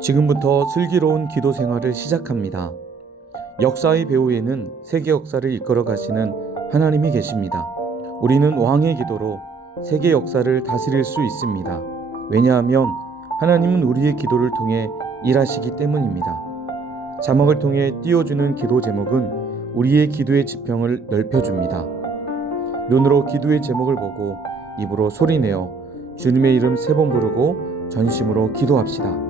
지금부터 슬기로운 기도 생활을 시작합니다. 역사의 배후에는 세계 역사를 이끌어 가시는 하나님이 계십니다. 우리는 왕의 기도로 세계 역사를 다스릴 수 있습니다. 왜냐하면 하나님은 우리의 기도를 통해 일하시기 때문입니다. 자막을 통해 띄워주는 기도 제목은 우리의 기도의 지평을 넓혀줍니다. 눈으로 기도의 제목을 보고 입으로 소리내어 주님의 이름 3번 부르고 전심으로 기도합시다.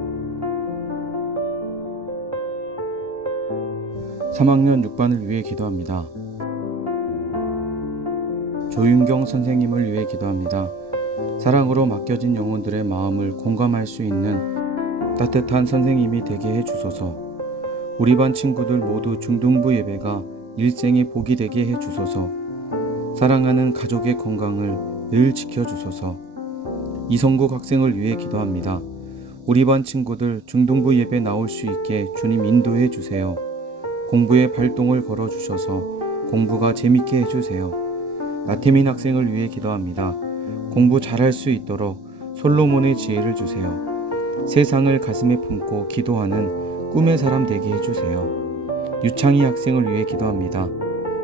3학년 6반을 위해 기도합니다. 조윤경 선생님을 위해 기도합니다. 사랑으로 맡겨진 영혼들의 마음을 공감할 수 있는 따뜻한 선생님이 되게 해주소서. 우리 반 친구들 모두 중등부 예배가 일생의 복이 되게 해주소서. 사랑하는 가족의 건강을 늘 지켜주소서. 이성국 학생을 위해 기도합니다. 우리 반 친구들 중등부 예배 나올 수 있게 주님 인도해 주세요. 공부에 발동을 걸어주셔서 공부가 재밌게 해주세요. 나태민 학생을 위해 기도합니다. 공부 잘할 수 있도록 솔로몬의 지혜를 주세요. 세상을 가슴에 품고 기도하는 꿈의 사람 되게 해주세요. 유창희 학생을 위해 기도합니다.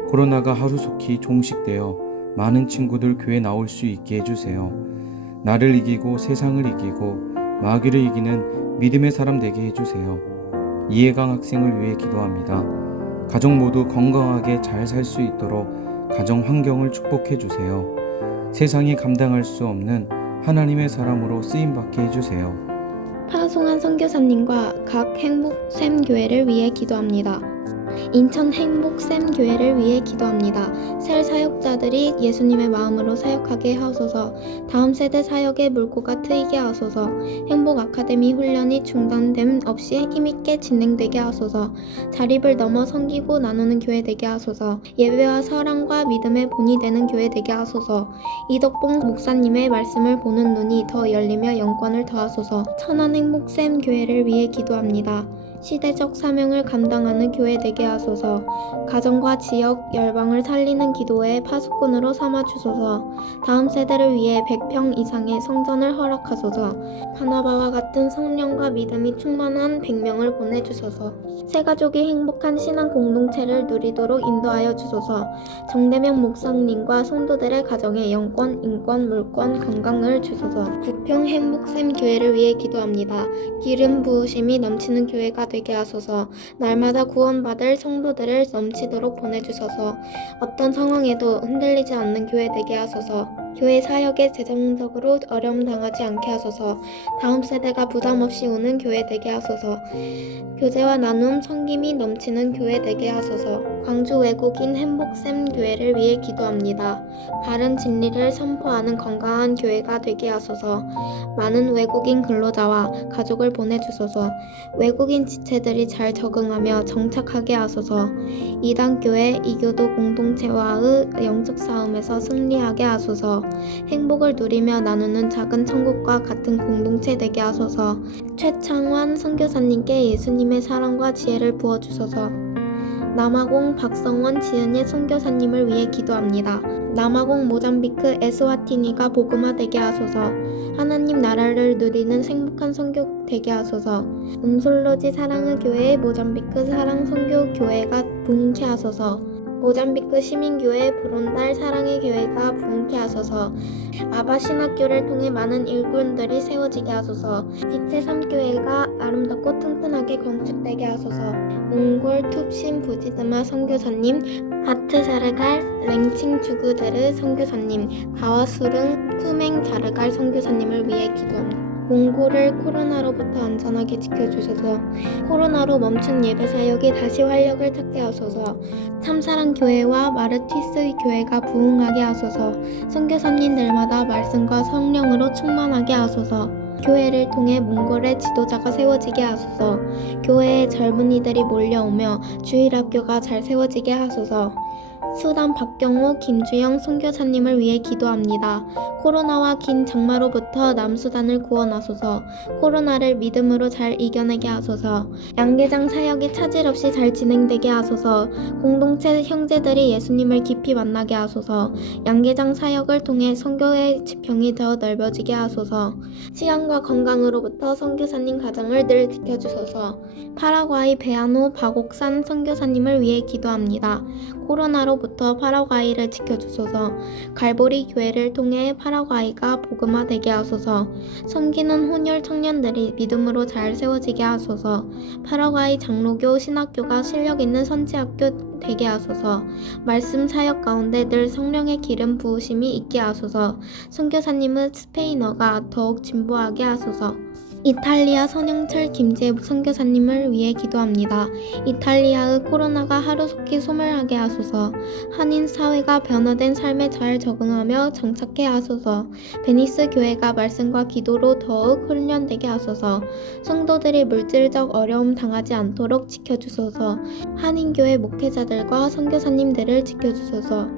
코로나가 하루속히 종식되어 많은 친구들 교회 나올 수 있게 해주세요. 나를 이기고 세상을 이기고 마귀를 이기는 믿음의 사람 되게 해주세요. 이해강 학생을 위해 기도합니다. 가족 모두 건강하게 잘 살 수 있도록 가정 환경을 축복해 주세요. 세상이 감당할 수 없는 하나님의 사람으로 쓰임받게 해주세요. 파송한 선교사님과 각 행복샘 교회를 위해 기도합니다. 인천 행복샘 교회를 위해 기도합니다. 새 사역자들이 예수님의 마음으로 사역하게 하소서. 다음 세대 사역의 물꼬가 트이게 하소서. 행복 아카데미 훈련이 중단됨 없이 힘있게 진행되게 하소서. 자립을 넘어 섬기고 나누는 교회 되게 하소서. 예배와 사랑과 믿음의 본이 되는 교회 되게 하소서. 이덕봉 목사님의 말씀을 보는 눈이 더 열리며 영권을 더하소서. 천안 행복샘 교회를 위해 기도합니다. 시대적 사명을 감당하는 교회 되게 하소서. 가정과 지역, 열방을 살리는 기도의 파수꾼으로 삼아주소서. 다음 세대를 위해 100평 이상의 성전을 허락하소서. 바나바와 같은 성령과 믿음이 충만한 100명을 보내주소서. 새 가족이 행복한 신앙 공동체를 누리도록 인도하여 주소서. 정대명 목사님과 성도들의 가정에 영권, 인권, 물권, 건강을 주소서. 부평 행복샘 교회를 위해 기도합니다. 기름 부으심이 넘치는 교회가 되게 하소서. 날마다 구원받을 성도들을 넘치도록 보내주소서. 어떤 상황에도 흔들리지 않는 교회 되게 하소서. 교회 사역에 재정적으로 어려움 당하지 않게 하소서. 다음 세대가 부담 없이 오는 교회 되게 하소서. 교제와 나눔, 섬김이 넘치는 교회 되게 하소서. 광주 외국인 행복샘 교회를 위해 기도합니다. 바른 진리를 선포하는 건강한 교회가 되게 하소서. 많은 외국인 근로자와 가족을 보내주소서. 외국인 지체들이 잘 적응하며 정착하게 하소서. 이단교회, 이교도 공동체와의 영적 싸움에서 승리하게 하소서. 행복을 누리며 나누는 작은 천국과 같은 공동체 되게 하소서. 최창환 선교사님께 예수님의 사랑과 지혜를 부어주소서. 남아공 박성원 지은예 선교사님을 위해 기도합니다. 남아공 모잠비크 에스와티니가 복음화되게 하소서. 하나님 나라를 누리는 행복한 선교 되게 하소서. 음솔로지 사랑의 교회 모잠비크 사랑 선교 교회가 부흥케 하소서. 모잠비크 시민교회 브론달 사랑의 교회가 부흥케 하소서. 아바 신학교를 통해 많은 일꾼들이 세워지게 하소서. 빛의 삶교회가 아름답고 튼튼하게 건축되게 하소서. 몽골 툽신 부지드마 선교사님, 바트자르갈 랭칭 주그데르 선교사님, 가와수릉 쿠맹 자르갈 선교사님을 위해 기도합니다. 몽골을 코로나로부터 안전하게 지켜주셔서 코로나로 멈춘 예배 사역이 다시 활력을 찾게 하소서. 참사랑 교회와 마르티스 교회가 부흥하게 하소서. 선교사님들마다 말씀과 성령으로 충만하게 하소서. 교회를 통해 몽골의 지도자가 세워지게 하소서. 교회에 젊은이들이 몰려오며 주일학교가 잘 세워지게 하소서. 수단 박경호, 김주영 선교사님을 위해 기도합니다. 코로나와 긴 장마로부터 남수단을 구원하소서. 코로나를 믿음으로 잘 이겨내게 하소서. 양계장 사역이 차질 없이 잘 진행되게 하소서. 공동체 형제들이 예수님을 깊이 만나게 하소서. 양계장 사역을 통해 선교의 지평이 더 넓어지게 하소서. 치안과 건강으로부터 선교사님 가정을 늘 지켜주소서. 파라과이 베아노 박옥산 선교사님을 위해 기도합니다. 코로나로부터 파라과이를 지켜주소서. 갈보리 교회를 통해 파라과이가 복음화되게 하소서. 섬기는 혼혈 청년들이 믿음으로 잘 세워지게 하소서. 파라과이 장로교 신학교가 실력 있는 선지학교 되게 하소서. 말씀 사역 가운데 늘 성령의 기름 부으심이 있게 하소서. 선교사님은 스페인어가 더욱 진보하게 하소서. 이탈리아 선영철 김재 선교사님을 위해 기도합니다. 이탈리아의 코로나가 하루속히 소멸하게 하소서. 한인 사회가 변화된 삶에 잘 적응하며 정착해 하소서. 베니스 교회가 말씀과 기도로 더욱 훈련되게 하소서. 성도들이 물질적 어려움 당하지 않도록 지켜주소서. 한인교회 목회자들과 선교사님들을 지켜주소서.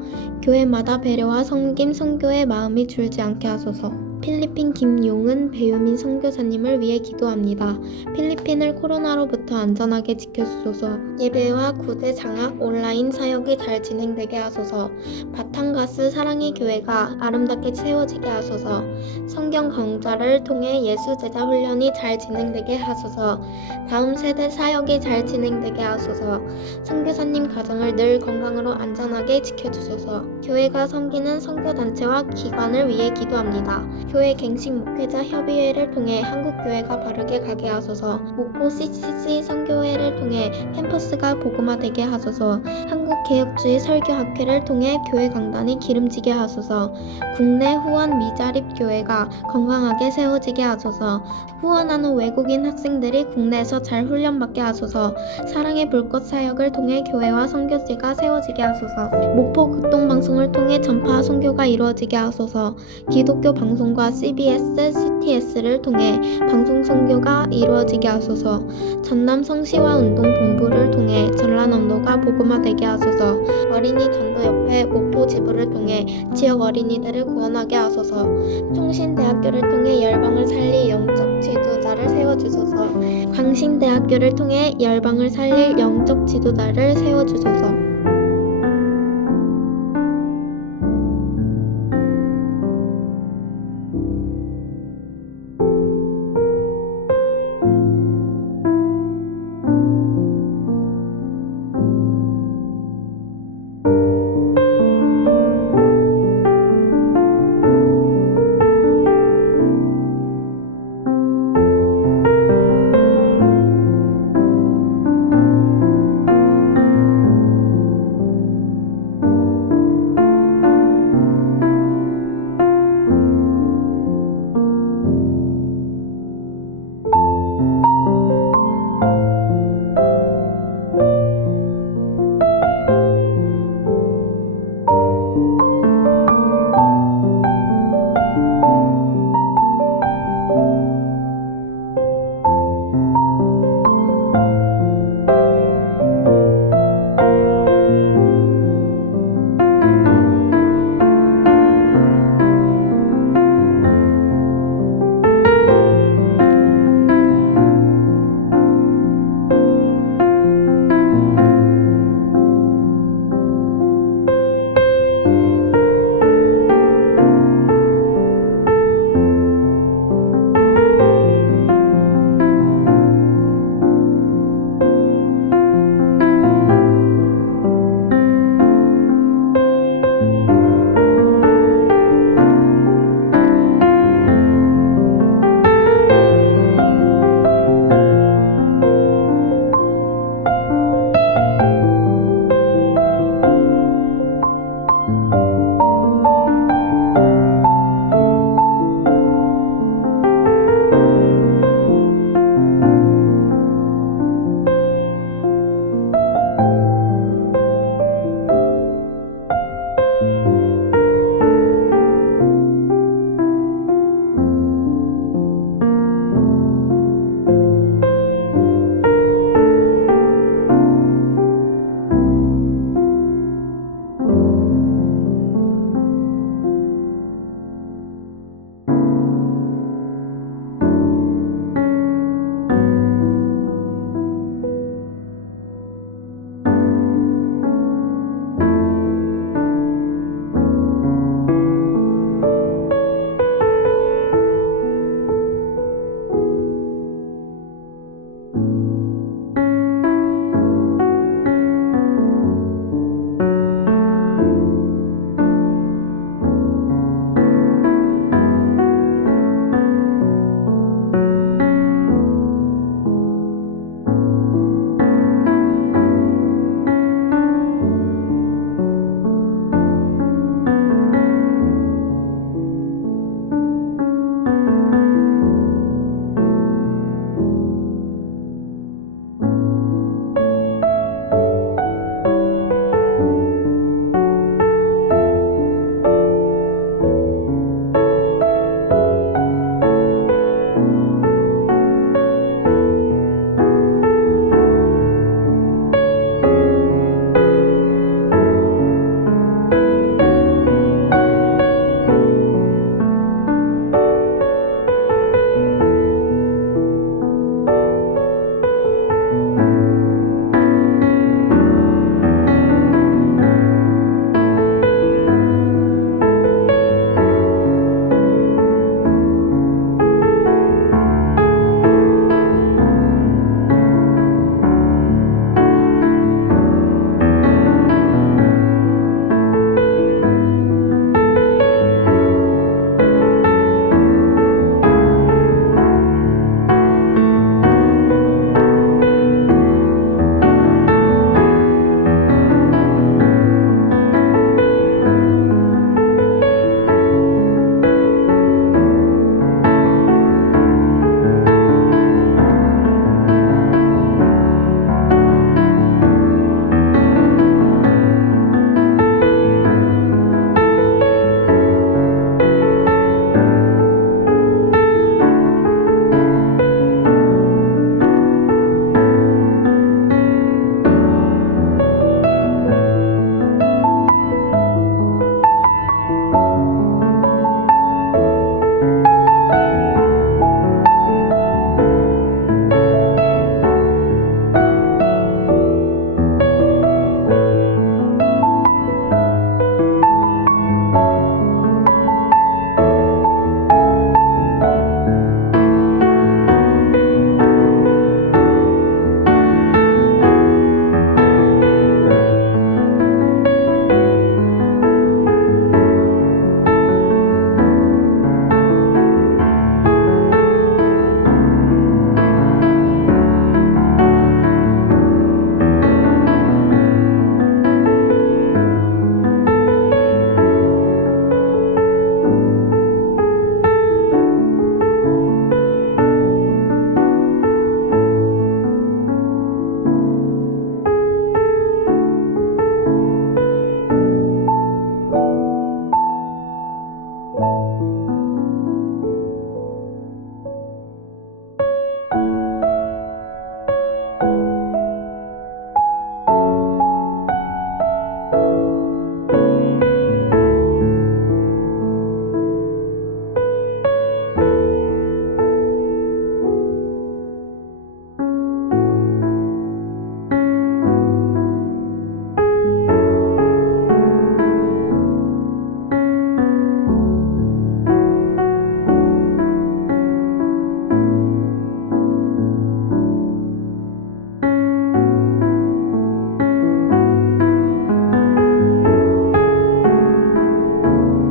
교회마다 배려와 섬김 선교의 마음이 줄지 않게 하소서. 필리핀 김용은 배유민 선교사님을 위해 기도합니다. 필리핀을 코로나로부터 안전하게 지켜주소서. 예배와 구제 장학 온라인 사역이 잘 진행되게 하소서. 바탕가스 사랑의 교회가 아름답게 세워지게 하소서. 성경 강좌를 통해 예수 제자 훈련이 잘 진행되게 하소서. 다음 세대 사역이 잘 진행되게 하소서. 선교사님 가정을 늘 건강으로 안전하게 지켜주소서. 교회가 섬기는 선교단체와 기관을 위해 기도합니다. 교회 갱식 목회자 협의회를 통해 한국교회가 바르게 가게 하소서. 목포 CCC 선교회를 통해 캠퍼스가 복음화되게 하소서. 한국개혁주의 설교학회를 통해 교회 강단이 기름지게 하소서. 국내 후원 미자립 교회가 건강하게 세워지게 하소서. 후원하는 외국인 학생들이 국내에서 잘 훈련받게 하소서. 사랑의 불꽃 사역을 통해 교회와 선교지가 세워지게 하소서. 목포 극동방송을 통해 전파 선교가 이루어지게 하소서. 기독교 방송과 CBS, CTS를 통해 방송 선교가 이루어지게 하소서. 전남 성시화 운동 본부를 통해 전란 언도가 복음화되게 하소서. 어린이 전도협회 목포 지부를 통해 지역 어린이들을 구원하게 하소서. 총신대학교를 통해 열방을 살릴 영적 지도자를 세워주소서. 광신대학교를 통해 열방을 살릴 영적 지도자를 세워주소서.